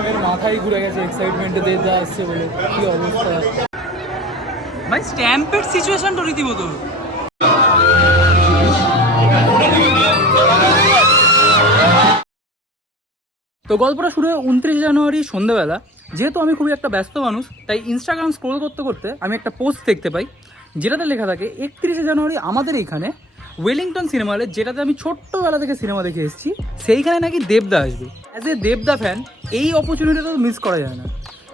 একটা মেয়ের মাথায় ঘুরে গেছে এক্সাইটমেন্টে দেবদা আসছে বলে। কি অবস্থা ভাই, স্ট্যাম্পেড সিচুয়েশনটা রীতিমতো। তো গল্পটা শুরু হয় 29 জানুয়ারি সন্ধ্যাবেলা। যেহেতু আমি খুবই একটা ব্যস্ত মানুষ, তাই ইনস্টাগ্রাম স্ক্রোল করতে করতে আমি একটা পোস্ট দেখতে পাই, যেটাতে লেখা থাকে 31 জানুয়ারি আমাদের এইখানে ওয়েলিংটন সিনেমা হলে, যেটাতে আমি ছোট্টবেলা থেকে সিনেমা দেখে এসেছি, সেইখানে নাকি দেবদা আসবে। অ্যাজ এ দেবদা ফ্যান এই অপরচুনিটিটা তো মিস করা যায় না।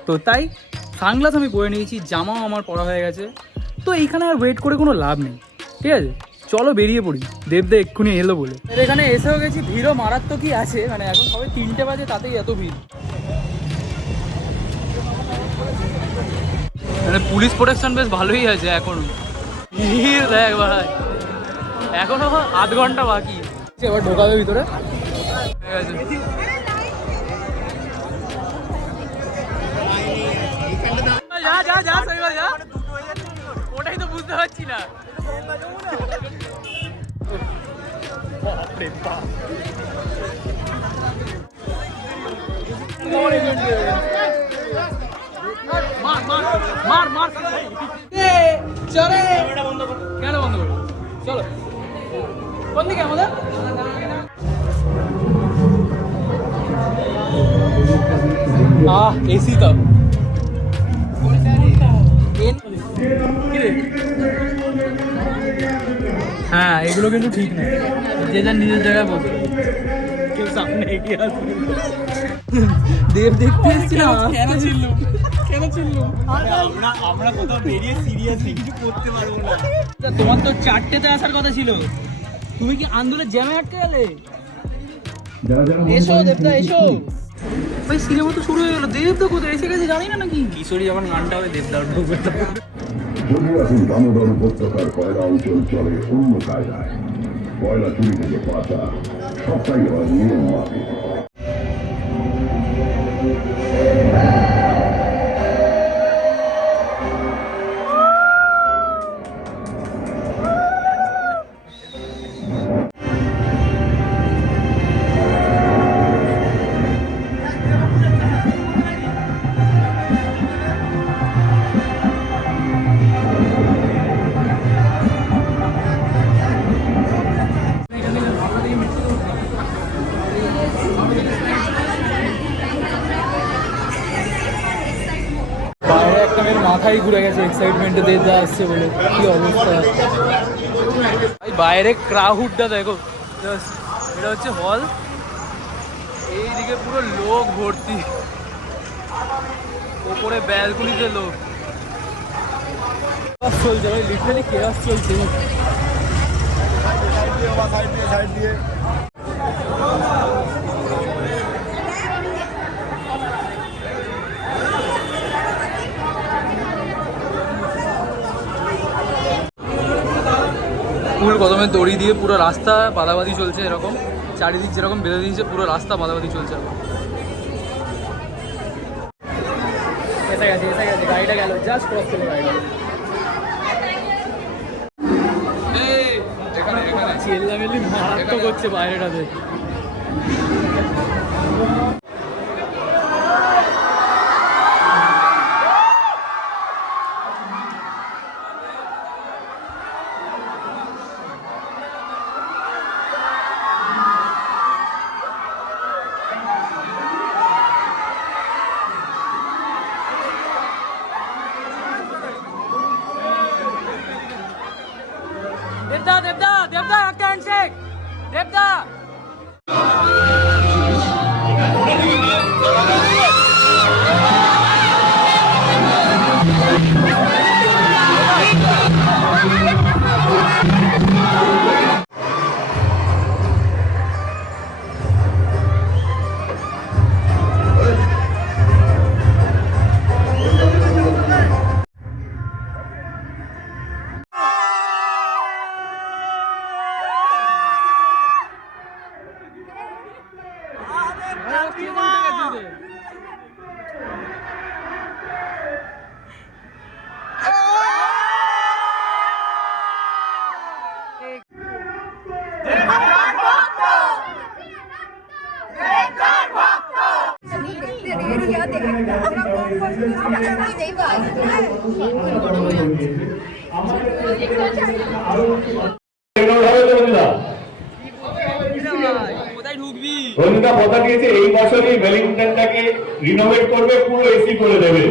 তো তাই সানগ্লাস আমি পরে নিয়েছি, জামাও আমার পরা হয়ে গেছে। তো এইখানে আর ওয়েট করে কোনো লাভ নেই, ঠিক আছে, চলো বেরিয়ে পড়ি, দেবদা এক্ষুনি এলো বলে। এখানে এসেও গেছি, ভিড়ও মারাত্মকই আছে, মানে এখন সবাই 3টে বাজে, তাতেই এত ভিড়। মানে পুলিশ প্রোটেকশন বেশ ভালোই আছে এখন। ভিড় দেখ ভাই, এখনো আধ ঘন্টা বাকি। এবার ঢোকাবে ভিতরে। যা যা যা যা, ওটাই তো বুঝতে পারছি না। মার মার চলে, কেন বন্ধ করবো? চলো, কোন দিকে আমাদের? এসি তো হ্যাঁ, এগুলো কিন্তু ঠিক না, যে যার নিজের জায়গায় বসে, কেউ সামনে এগিয়ে আসবে। দেব দেখতে এসেছিলাম, কেন ছিল আমরা কোথাও বেরিয়ে সিরিয়াসলি কিছু করতে পারবো না। তোমার তো 4টেতে আসার কথা ছিল, তুমি কি আন্দোলনের জ্যামে আটকে গেলে? এসো দেবদা এসো। ভাই সিনেমা তো শুরু হয়ে গেল, দেবদা কোথায় এসে গেছে জানি না নাকি? কিশোরী যখন গানটা হবে দেবদা ঢুকবে। যদিও এখন দামোদর উপত্যকার কয়লা অঞ্চল চলে অন্য কায়দায়, কয়লা চুরি থেকে বাঁচা সবটাই হয় নিয়ম মাফিক। বাইরে একটা মেয়ের মাথায় ঘুরে গেছে এক্সাইটমেন্টে দেবদা আসছে বলে। কি অবস্থা ভাই, বাইরে ক্রাউডটা দেখো। এটা হচ্ছে হল, এইদিকে পুরো লোক ভর্তি, ওপরে ব্যালকনিতে লোক। চলছে ভাই, লিটারালি কেয়াস চলছে। সাইড দিয়ে ফুল প্রথমে দড়ি দিয়ে পুরো রাস্তা বাদাবাদি চলছে, এরকম চারিদিক যেরকম বেঁধে দিয়েছে, পুরো রাস্তা বাদাবাদি চলছে। এসে গেছে গাড়িটা গেল, জাস্ট ক্রস করলো গাড়িটা। চেল্লামেল্লি মারাত্মক করছে বাইরেটাতে। দেবদা একটা হ্যান্ডশেক দেবদা। রঞ্জিতা কথা দিয়েছে এই বছরই ওয়েলিংটনটাকে রিনোভেট করবে, পুরো এসি করে দেবে।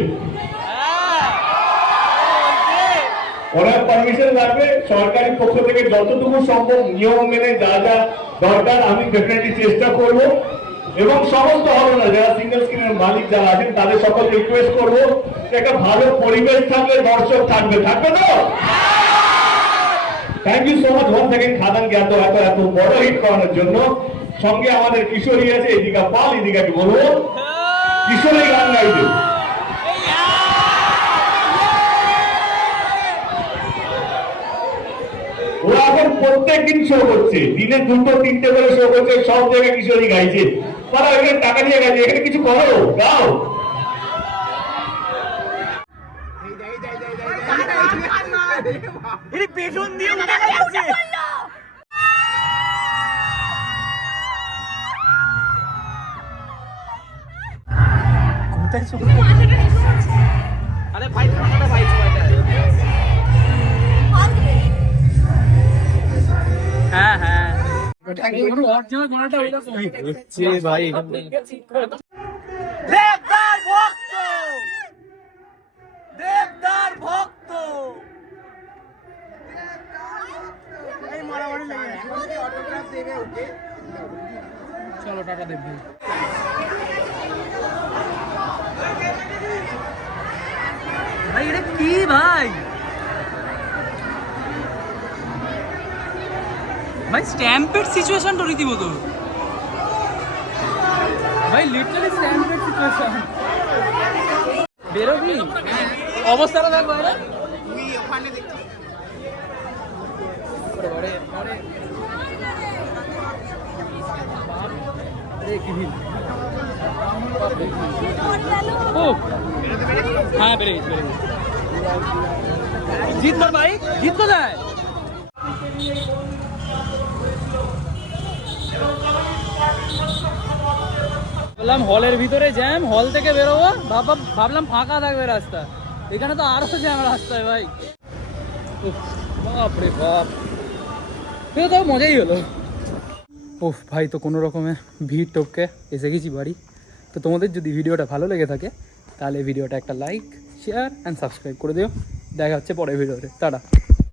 ওনার পারমিশন লাগবে সরকারি পক্ষ থেকে, যতটুকু সম্ভব নিয়ম মেনে যা যা দরকার আমি ডেফিনেটলি চেষ্টা করব। এবং সমস্ত হবে না যারা সিঙ্গেল স্ক্রিনের মালিক যারা আছেন তাদের সকলকে রিকোয়েস্ট করবো একটা ভালো পরিবেশ থাকলে দর্শক থাকবে তো। Thank you so much once again খাদানকে এত বড় হিট করানোর জন্য। সঙ্গে আমাদের কিশোরী আছে, এদিকা পাল, এদিকাকে বলবো কিশোরী গান গাইবে। ওরা এখন প্রত্যেক দিন শো করছে, দিনে 2-3টে করে শো করছে, সব জায়গায় কিশোরী গাইছে। তারা এখানে টাকা দিয়ে গাইছে, এখানে কিছু করো, গাও। পেছন দিয়ে দেখা যাচ্ছে। আরে ভাই ঠান্ডাটা ভাই হ্যাঁ হ্যাঁ ভাই দেবদার ভক্ত, দেবদার ভক্ত। এই মারামারি লাগে, অটোগ্রাফ দেবে ওকে। চলো টাটা দেব ভাই। ভাই এটা কি ভাই? ভাই স্ট্যাম্পেড সিচুয়েশনটা রীতিমতো ভাই, লিটারালি স্ট্যাম্পেড সিচুয়েশন। বেরোবি অবস্থাটা দেখ বাইরে, তুই ওখানে দেখছিস হ্যাঁ বেড়ে গেছে। জিত ভাই, জিত কোথায়? বললাম হলের ভিতরে জ্যাম, হল থেকে বেরোবো ভাবলাম ফাঁকা থাকবে রাস্তা, এখানে তো আরো জ্যাম রাস্তায় ভাই। বাপরে বাপ, কিন্তু তাও মজাই হলো। ওহ ভাই, তো কোনো রকমের ভিড় টপকে এসে গেছি বাড়ি। তো তোমাদের যদি ভিডিওটা ভালো লেগে থাকে তাহলে ভিডিওটা একটা লাইক, শেয়ার অ্যান্ড সাবস্ক্রাইব করে দিও। দেখা হচ্ছে পরের ভিডিওতে, টাটা।